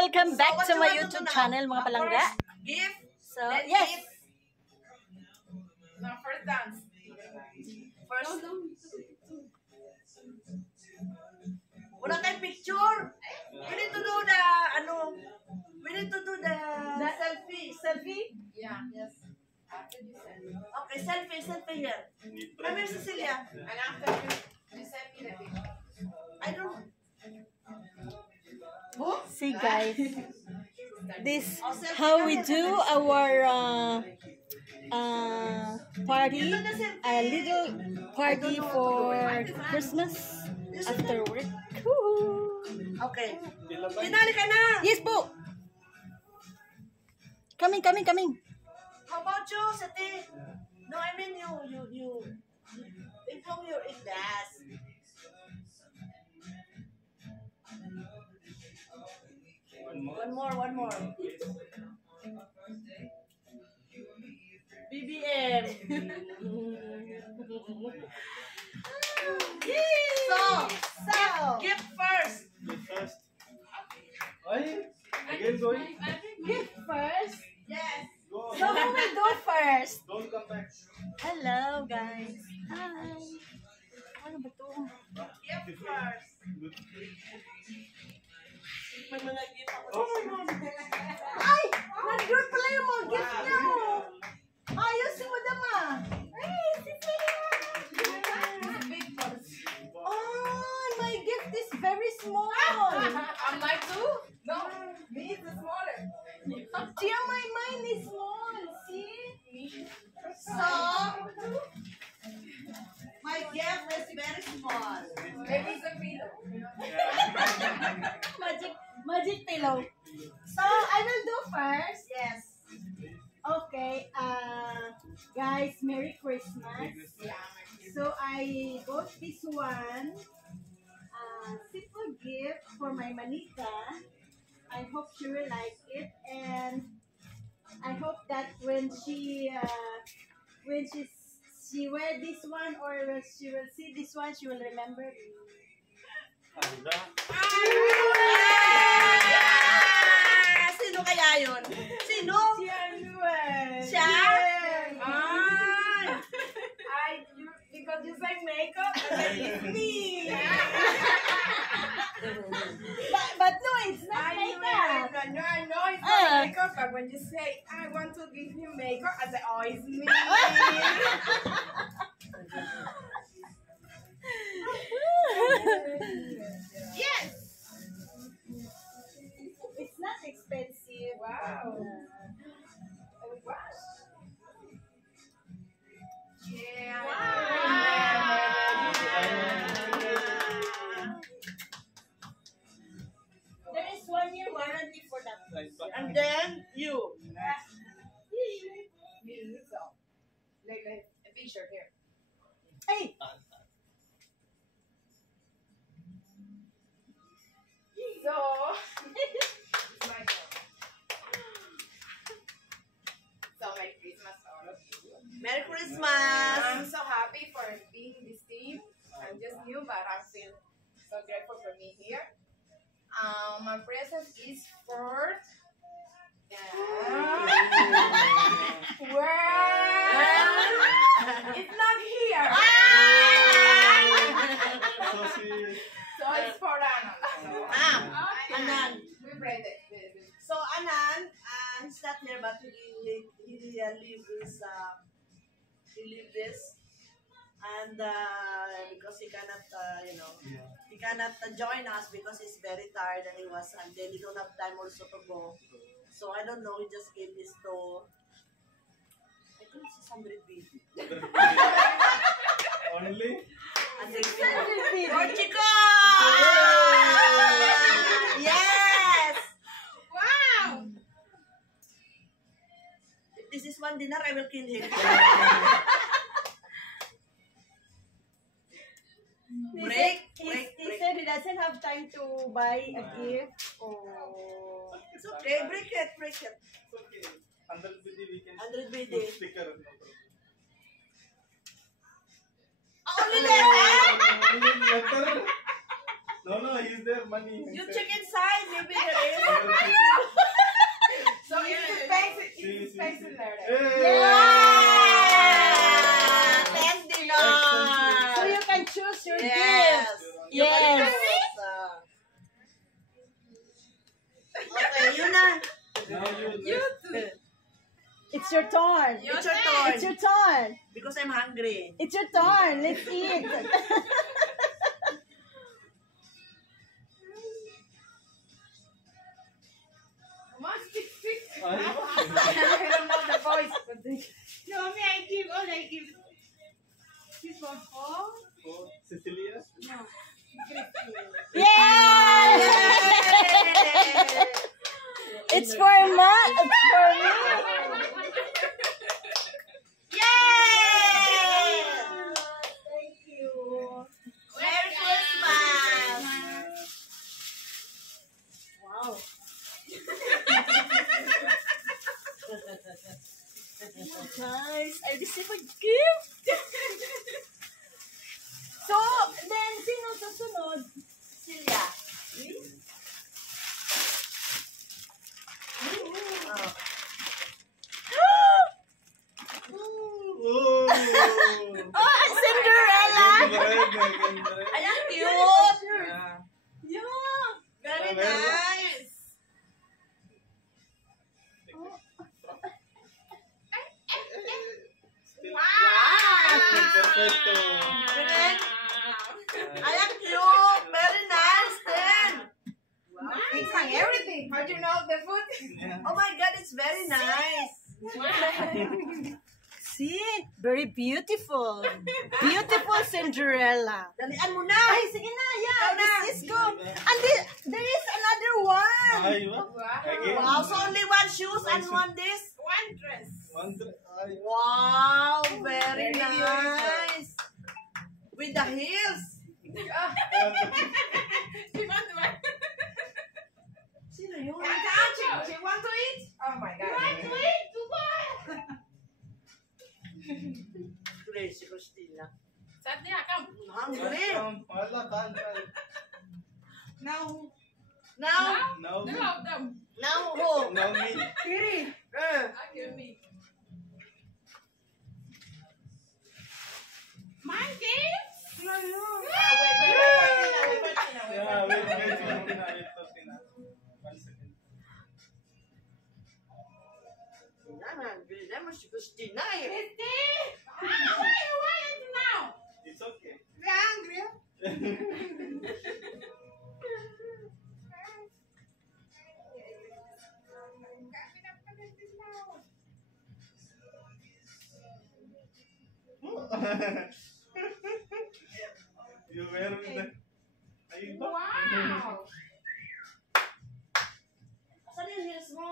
welcome back to my YouTube channel, mga palangga. Gift. So, yes. Now, first dance. First. Wala tayong picture. We need to do the, we need to do the selfie. Selfie? Yeah, yes. After you send me. Okay, selfie here. Come here, Cecilia. And after you send me the picture. I don't. See, guys. This how we do our party, a little party for Christmas after work. Okay. Tinali ka na. Yes po. Coming. How about you, Sati? No, I mean you. Inform your in class. One more. BBM. So, gift first. Again going? Gift first. Yes. Go. So who will go first? Don't come back. Hello, guys. Hi. Ano ba to? Gift first. May mga gift ako. Oh my God. Ay! Nandun pala yung mga gift niyo! Ayos si Madam ah! Ay, Cecilia! Oh, my gift is very small! I'm like two? No, me is smaller. Tia, mine is small! See? So, my gift is very small. Maybe it's a pillow. Magic pillow. So, I will do first. Yes. Okay, guys, Merry Christmas. So I got this one, simple gift for my manita. I hope she will like it, and I hope that when she wear this one, or when she will see this one, she will remember me. Sino kaya yun? Sino? Siya? Because you say makeup, and then it's me. But no, it's not makeup. I know it's not makeup, but when you say, I want to give you makeup, I say, oh, it's me. Yes. It's not expensive. Wow. Oh, gosh. Yeah. There is 1 year warranty for that. And then you. So, like a picture here. Hey! So, it's my turn. So, Merry Christmas to all of you. Merry Christmas. I'm so happy for being in this team. I'm just new, but I feel so grateful for being here. My present is for... It's not here. So it's for Anan. Anan. We read it. So Anan, he's not here, but he leave this, and because he cannot, he cannot join us because he's very tired and then he don't have time also to go. So I don't know. He just gave this to. I think it's 600 BB. Only? And then for Chico! Yes! Wow! If this is one dinner, I will kill him. He said he doesn't have time to buy a gift. Oh. It's okay. Break it. It's okay. 100 BD we can 100 BD. put sticker. No problem. Only letter? Only letter. No, he's is there money? You check inside, maybe there is. So it's expensive letter. Hey! So you can choose your Yes. gift. You Yes. can choose, Okay, yun na. Now you It's your turn. It's your It's your turn. turn. Because I'm hungry. It's your turn. Let's eat. Come on, stick. Ay, I don't know the voice. No, me, I give all I give. This one for Oh, Cecilia? Yay! It's for ma. It's for me. Yay! Thank you. Merry Christmas! Wow. Guys, I received a gift. So, then, sino susunod? Silya. Oh! Oh, Cinderella! Ayan, cute! Yeah. Yeah. Very Very nice! Perfecto. Correct? Ayan, cute! Very nice then! It's on everything. How do you know the food? Yeah. Oh my God, it's very nice! See? Very beautiful. Beautiful Cinderella. Dalian mo na! Ay, sige na. Yeah, Ikaw na. this is good. And there is another one. Ay, what? Again? Wow, so only one shoes and one this? One dress. Ay. Wow, very Very nice! With the heels! She wants one. Sino yun? She want to eat? Oh my God. Crazy Christina. Satya, come. Hungry! Wala, tan. now. Now, Now, Two of them. now who? now me. Give me. My gift? No, no. Yeah, wait, Faustina. 1 second. Hungry naman si Christina eh. Christy! How do you want it now? It's okay. We're hungry. You wear with the... Ay, ba? Wow! Asan yung heels mo?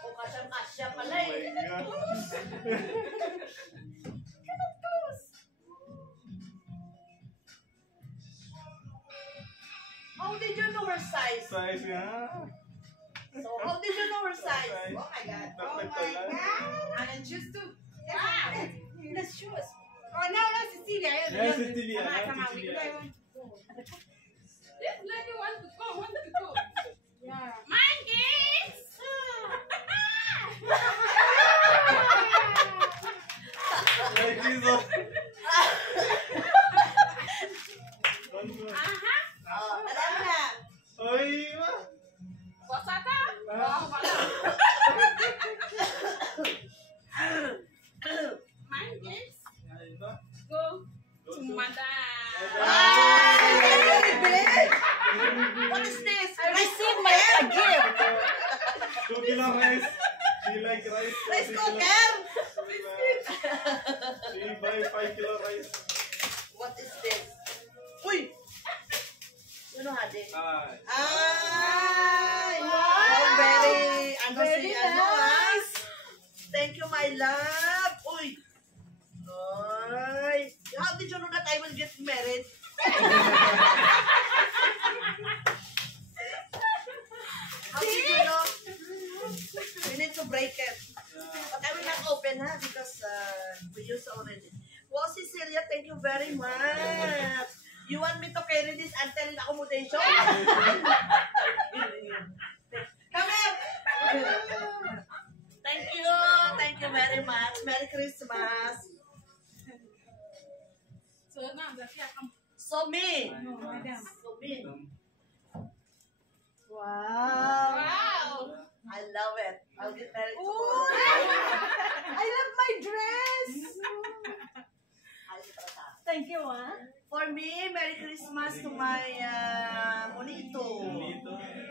O kasyang-kasya Oh pala my eh. God. How did you know her size? Size nga. So, how did you know her size? Size. Oh my God. Perfecto lang. And then choose two. Wow! Let's choose. Oh, no, no, Cecilia. Yeah, Cecilia, Come on, yeah, come on. We Cecilia. go. This lady wants to go. Wants to go. Yeah. My gift! Like this one. One more. Oh, alam na. Ay, ba? What's that? Wow, wala. My gift? Ay, ba? Go Go to to- Madam. Ay, very big. What is this? I received my a gift. 2 kilo rice. She like rice. Rice She cooker. She buy 5 kilo rice. What is this? Uy! Ano hadi? Ay. Ay! Wow! Very, ano Very si, ano ah? nice. Thank you, my love. Uy! Ay! How did you know that I will get married? How did you know? We need to break it. But I will not open ha because we use already. Well, Cecilia, thank you very much. You want me to carry this until accommodation? Come here. Thank you. Thank you very much. Merry Christmas. So, ma'am, berarti akan So me. madam. So me. Wow. Wow! I love it. I'll get married Ooh. tomorrow. I love my dress. Ay, si Prata. Thank you, ah. For me, Merry Christmas to my Monito.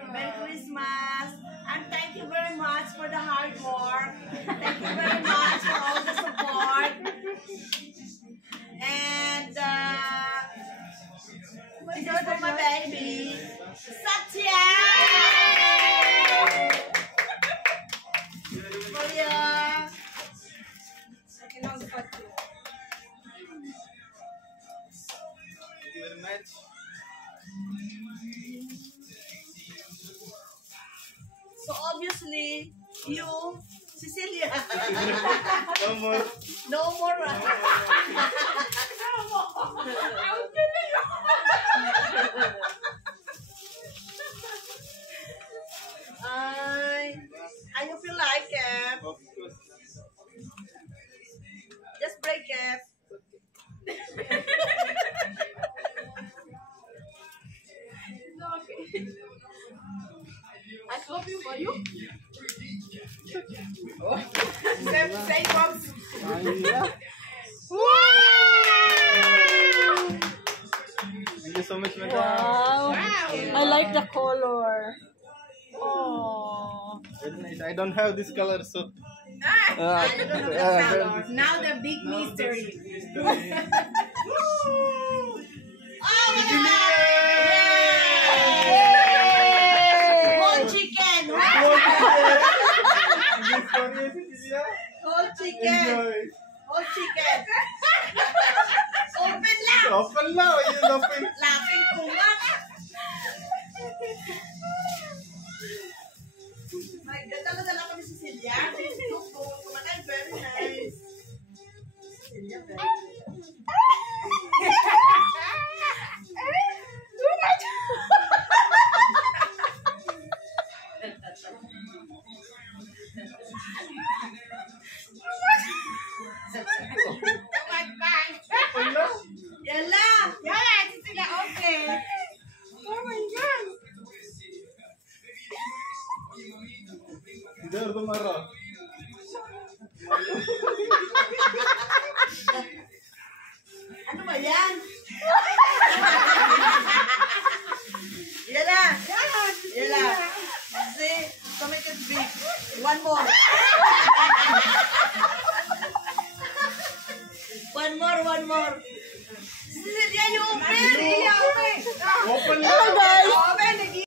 Merry Christmas. And thank you very much for the hard work. Thank you very much for all the support. And this is for my baby, Satya. For you. I can also cut you. Thank you very much. So obviously, you, Cecilia. No more. No more. I hope you like it. Of course. Just break it. I copy for you. Oh, same box. Thank you so much, madam. Wow. Wow! I like the color. Oh. Very nice. I don't have this color, so. Ah, I don't know the color. now the big mystery. Oh, Yay! whole chicken. Whole chicken. Enjoy. Whole chicken. Open lang. Open lang. Ayun, open. Laughing kumat. My God, dala-dala kami si Cecilia. Kumakain, very nice. Cecilia, very nice. Open lang. Yan lang. Yeah, Cecilia, okay. Oh my God. Tidur tomorrow. Ano ba yan? Yan lang. Yan lang. See, to make it big. One more. One more. Cecilia, you open. Open lang. Hello, guys. Open.